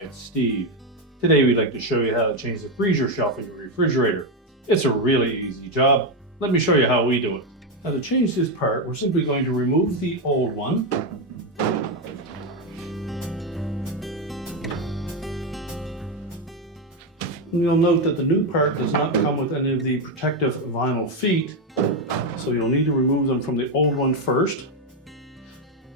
It's Steve. Today we'd like to show you how to change the freezer shelf in your refrigerator. It's a really easy job. Let me show you how we do it. Now to change this part, we're simply going to remove the old one. And you'll note that the new part does not come with any of the protective vinyl feet, so you'll need to remove them from the old one first.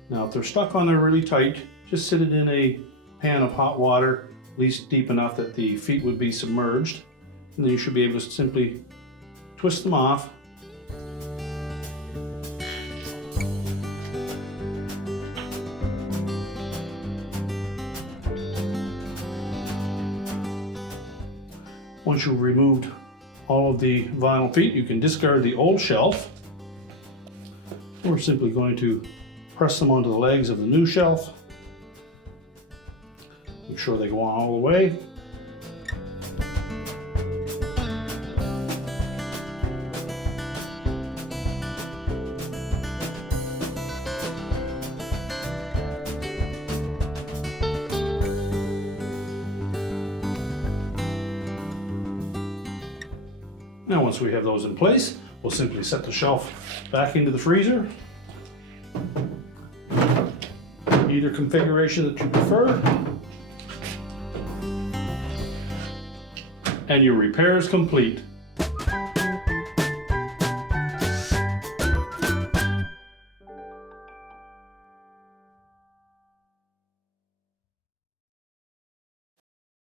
Now if they're stuck on there really tight, just sit it in a pan of hot water, at least deep enough that the feet would be submerged, and then you should be able to simply twist them off. Once you've removed all of the vinyl feet, you can discard the old shelf. We're simply going to press them onto the legs of the new shelf. Make sure they go on all the way. Now once we have those in place, we'll simply set the shelf back into the freezer. Either configuration that you prefer. And your repair is complete.